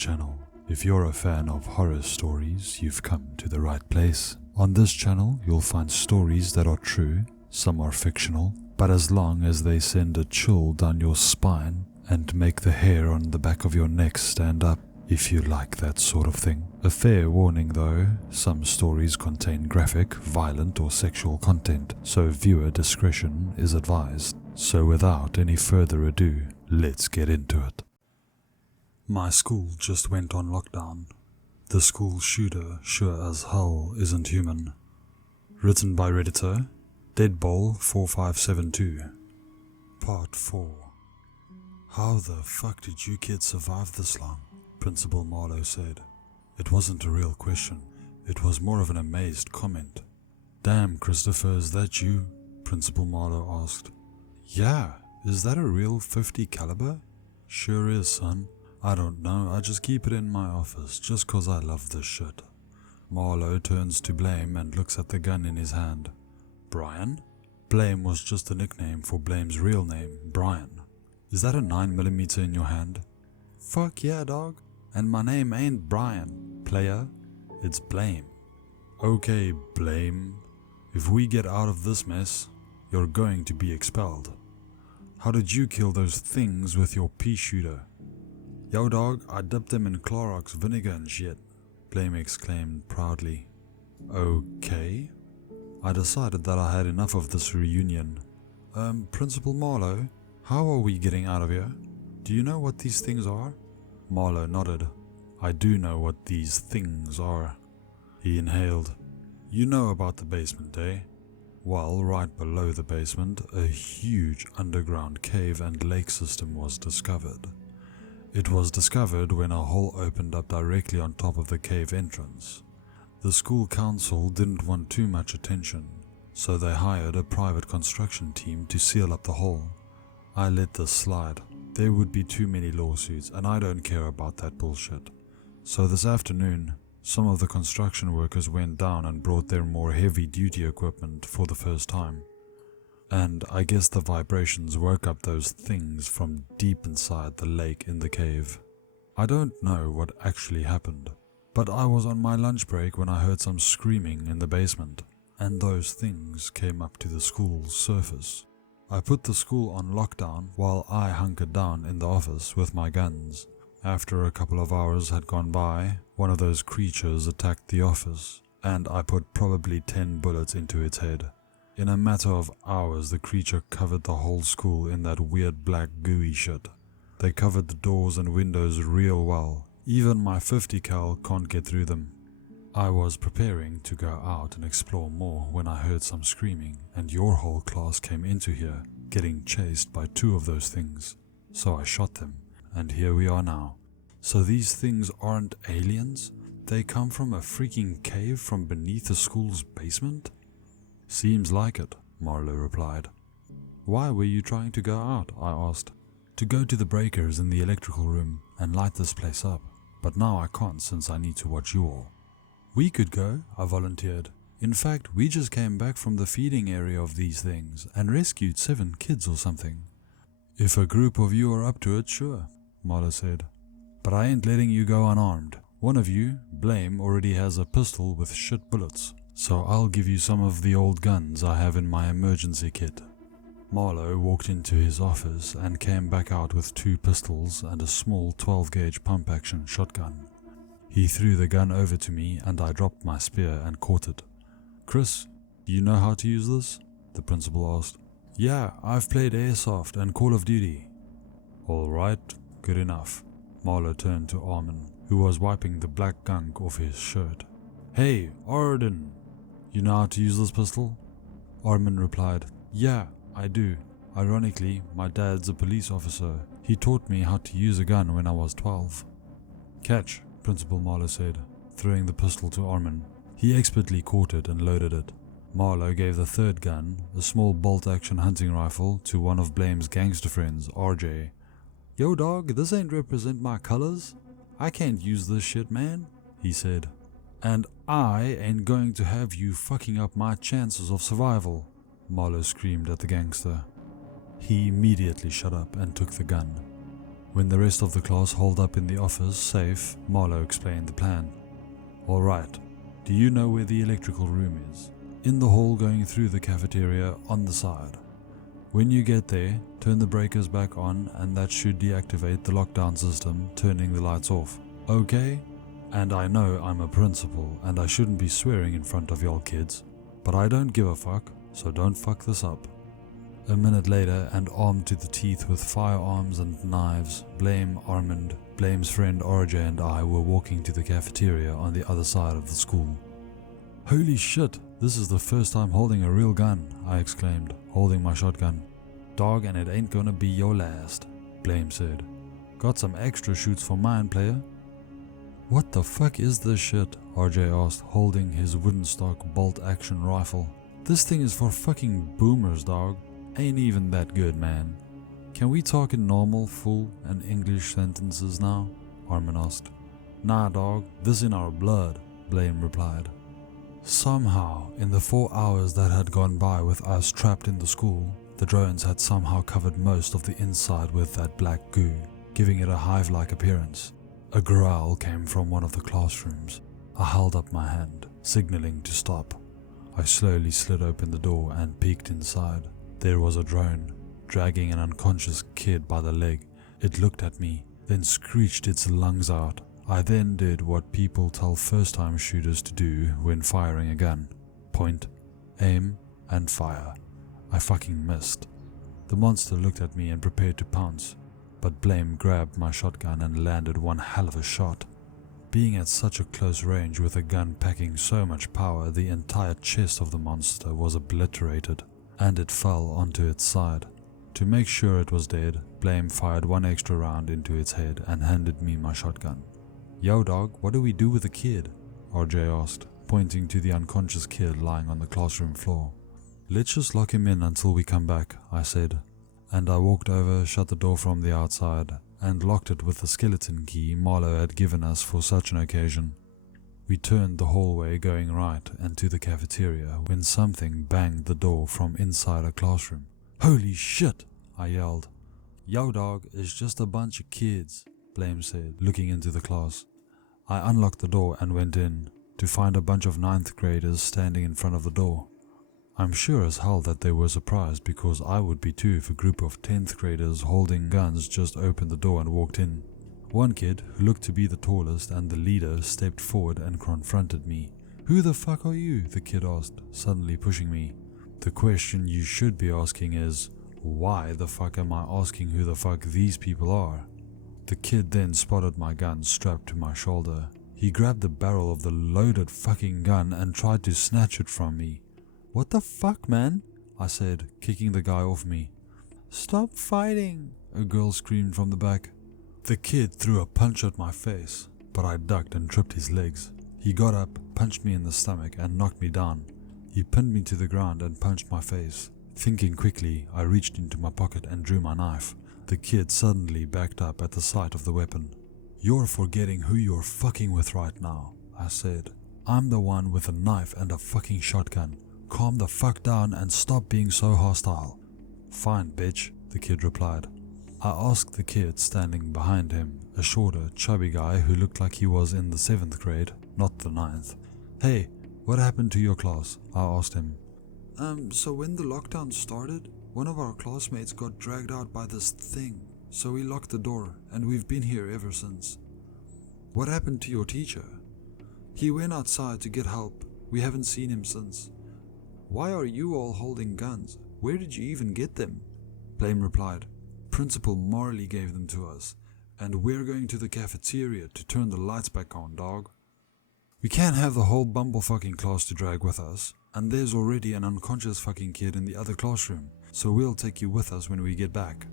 channel. If you're a fan of horror stories, you've come to the right place. On this channel, you'll find stories that are true, some are fictional, but as long as they send a chill down your spine and make the hair on the back of your neck stand up, if you like that sort of thing. A fair warning though, some stories contain graphic, violent or sexual content, so viewer discretion is advised. So without any further ado, let's get into it. My school just went on lockdown. The school shooter sure as hell isn't human. Written by Redditor, Deadbowl4572. Part 4. How the fuck did you kids survive this long? Principal Marlowe said. It wasn't a real question. It was more of an amazed comment. Damn, Christopher, is that you? Principal Marlowe asked. Yeah, is that a real 50 caliber? Sure is, son. I don't know, I just keep it in my office just 'cause I love this shit. Marlowe turns to Blame and looks at the gun in his hand. Brian? Blame was just a nickname for Blame's real name, Brian. Is that a 9mm in your hand? Fuck yeah, dog. And my name ain't Brian, player. It's Blame. Okay, Blame. If we get out of this mess, you're going to be expelled. How did you kill those things with your pea shooter? Yo dog, I dipped them in Clorox vinegar and shit, Blame exclaimed proudly. Okay. I decided that I had enough of this reunion. Principal Marlowe, how are we getting out of here? Do you know what these things are? Marlowe nodded. I do know what these things are. He inhaled. You know about the basement, eh? Well, right below the basement, a huge underground cave and lake system was discovered. It was discovered when a hole opened up directly on top of the cave entrance. The school council didn't want too much attention, so they hired a private construction team to seal up the hole. I let this slide. There would be too many lawsuits, and I don't care about that bullshit. So this afternoon, some of the construction workers went down and brought their more heavy-duty equipment for the first time. And I guess the vibrations woke up those things from deep inside the lake in the cave. I don't know what actually happened, but I was on my lunch break when I heard some screaming in the basement, and those things came up to the school's surface. I put the school on lockdown while I hunkered down in the office with my guns. After a couple of hours had gone by, one of those creatures attacked the office, and I put probably 10 bullets into its head. In a matter of hours, the creature covered the whole school in that weird black gooey shit. They covered the doors and windows real well. Even my 50 cal can't get through them. I was preparing to go out and explore more when I heard some screaming, and your whole class came into here, getting chased by 2 of those things. So I shot them, and here we are now. So these things aren't aliens? They come from a freaking cave from beneath the school's basement? Seems like it, Marlowe replied. Why were you trying to go out? I asked. To go to the breakers in the electrical room and light this place up, but now I can't since I need to watch you all. We could go, I volunteered. In fact, we just came back from the feeding area of these things and rescued 7 kids or something. If a group of you are up to it, sure, Marlowe said. But I ain't letting you go unarmed. One of you, Blame, already has a pistol with shit bullets, so I'll give you some of the old guns I have in my emergency kit. Marlowe walked into his office and came back out with 2 pistols and a small 12-gauge pump-action shotgun. He threw the gun over to me and I dropped my spear and caught it. Chris, do you know how to use this? The principal asked. Yeah, I've played Airsoft and Call of Duty. Alright, good enough. Marlowe turned to Armin, who was wiping the black gunk off his shirt. Hey, Arden, you know how to use this pistol? Armin replied, Yeah, I do. Ironically, my dad's a police officer. He taught me how to use a gun when I was 12. Catch, Principal Marlowe said, throwing the pistol to Armin. He expertly caught it and loaded it. Marlowe gave the 3rd gun, a small bolt-action hunting rifle, to one of Blame's gangster friends, RJ. Yo dog, this ain't represent my colors. I can't use this shit, man, he said. And I ain't going to have you fucking up my chances of survival, Marlowe screamed at the gangster. He immediately shut up and took the gun. When the rest of the class holed up in the office safe, Marlowe explained the plan. Alright, do you know where the electrical room is? In the hall going through the cafeteria on the side. When you get there, turn the breakers back on and that should deactivate the lockdown system, turning the lights off. Okay? And I know I'm a principal and I shouldn't be swearing in front of y'all kids, but I don't give a fuck, so don't fuck this up. A minute later, and armed to the teeth with firearms and knives, Blame, Armand, Blame's friend RJ and I were walking to the cafeteria on the other side of the school. Holy shit, this is the first time holding a real gun, I exclaimed, holding my shotgun. Dog, and it ain't gonna be your last, Blame said. Got some extra shoots for mine, player? What the fuck is this shit? RJ asked, holding his wooden stock bolt-action rifle. This thing is for fucking boomers, dog. Ain't even that good, man. Can we talk in normal, full, and English sentences now? Armin asked. Nah, dog, this in our blood, Blame replied. Somehow, in the 4 hours that had gone by with us trapped in the school, the drones had somehow covered most of the inside with that black goo, giving it a hive-like appearance. A growl came from one of the classrooms. I held up my hand, signaling to stop. I slowly slid open the door and peeked inside. There was a drone, dragging an unconscious kid by the leg. It looked at me, then screeched its lungs out. I then did what people tell first-time shooters to do when firing a gun. Point, aim, and fire. I fucking missed. The monster looked at me and prepared to pounce, but Blame grabbed my shotgun and landed one hell of a shot. Being at such a close range with a gun packing so much power, the entire chest of the monster was obliterated, and it fell onto its side. To make sure it was dead, Blame fired one extra round into its head and handed me my shotgun. Yo dog, what do we do with the kid? RJ asked, pointing to the unconscious kid lying on the classroom floor. Let's just lock him in until we come back, I said, and I walked over, shut the door from the outside, and locked it with the skeleton key Marlowe had given us for such an occasion. We turned the hallway going right and to the cafeteria when something banged the door from inside a classroom. Holy shit, I yelled. Yo dog, it's just a bunch of kids, Blame said, looking into the class. I unlocked the door and went in, to find a bunch of 9th graders standing in front of the door. I'm sure as hell that they were surprised because I would be too if a group of 10th graders holding guns just opened the door and walked in. One kid, who looked to be the tallest and the leader, stepped forward and confronted me. Who the fuck are you? The kid asked, suddenly pushing me. The question you should be asking is, why the fuck am I asking who the fuck these people are? The kid then spotted my gun strapped to my shoulder. He grabbed the barrel of the loaded fucking gun and tried to snatch it from me. What the fuck, man? I said, kicking the guy off me. Stop fighting, a girl screamed from the back. The kid threw a punch at my face, but I ducked and tripped his legs. He got up, punched me in the stomach and knocked me down. He pinned me to the ground and punched my face. Thinking quickly, I reached into my pocket and drew my knife. The kid suddenly backed up at the sight of the weapon. You're forgetting who you're fucking with right now, I said. I'm the one with a knife and a fucking shotgun. Calm the fuck down and stop being so hostile. Fine, bitch, the kid replied. I asked the kid standing behind him, a shorter, chubby guy who looked like he was in the 7th grade, not the 9th. Hey, what happened to your class? I asked him. So when the lockdown started, one of our classmates got dragged out by this thing, so we locked the door, and we've been here ever since. What happened to your teacher? He went outside to get help. We haven't seen him since. Why are you all holding guns? Where did you even get them? Blame replied. Principal Marley gave them to us, and we're going to the cafeteria to turn the lights back on, dog. We can't have the whole bumblefucking class to drag with us, and there's already an unconscious fucking kid in the other classroom, so we'll take you with us when we get back.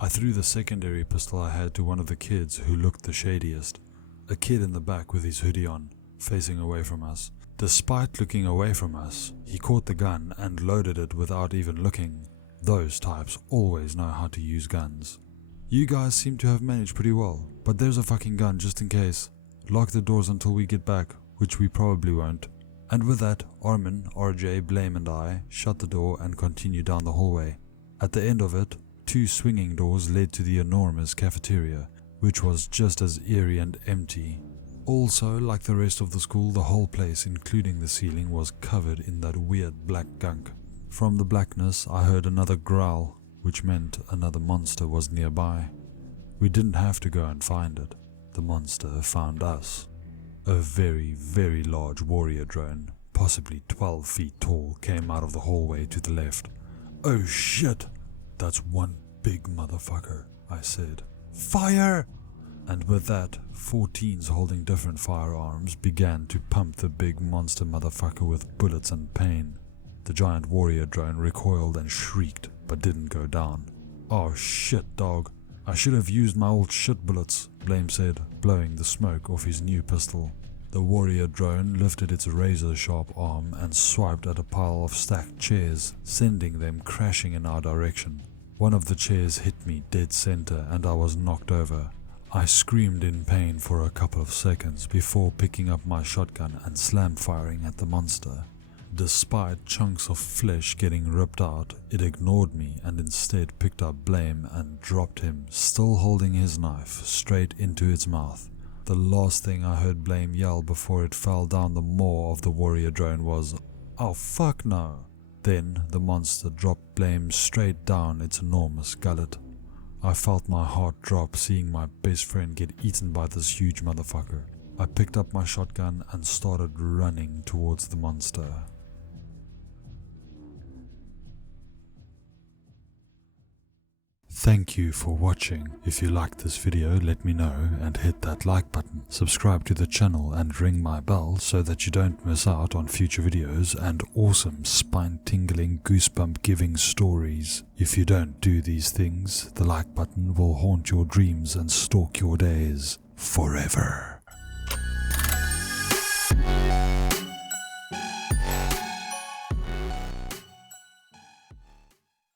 I threw the secondary pistol I had to one of the kids who looked the shadiest, a kid in the back with his hoodie on, facing away from us. Despite looking away from us, he caught the gun and loaded it without even looking. Those types always know how to use guns. You guys seem to have managed pretty well, but there's a fucking gun just in case. Lock the doors until we get back, which we probably won't. And with that, Armin, RJ, Blame and I shut the door and continued down the hallway. At the end of it, 2 swinging doors led to the enormous cafeteria, which was just as eerie and empty. Also, like the rest of the school, the whole place, including the ceiling, was covered in that weird black gunk. From the blackness, I heard another growl, which meant another monster was nearby. We didn't have to go and find it. The monster found us. A very, very large warrior drone, possibly 12 feet tall, came out of the hallway to the left. "Oh shit! That's one big motherfucker," I said. "Fire!" And with that, 14s holding different firearms began to pump the big monster motherfucker with bullets and pain. The giant warrior drone recoiled and shrieked, but didn't go down. "Oh shit, dog. I should have used my old shit bullets," Blame said, blowing the smoke off his new pistol. The warrior drone lifted its razor-sharp arm and swiped at a pile of stacked chairs, sending them crashing in our direction. One of the chairs hit me dead center and I was knocked over. I screamed in pain for a couple of seconds before picking up my shotgun and slam firing at the monster. Despite chunks of flesh getting ripped out, it ignored me and instead picked up Blame and dropped him, still holding his knife, straight into its mouth. The last thing I heard Blame yell before it fell down the maw of the warrior drone was, "Oh fuck no." Then the monster dropped Blame straight down its enormous gullet. I felt my heart drop seeing my best friend get eaten by this huge motherfucker. I picked up my shotgun and started running towards the monster. Thank you for watching. If you liked this video, let me know and hit that like button. Subscribe to the channel and ring my bell so that you don't miss out on future videos and awesome spine-tingling, goosebump-giving stories. If you don't do these things, the like button will haunt your dreams and stalk your days forever.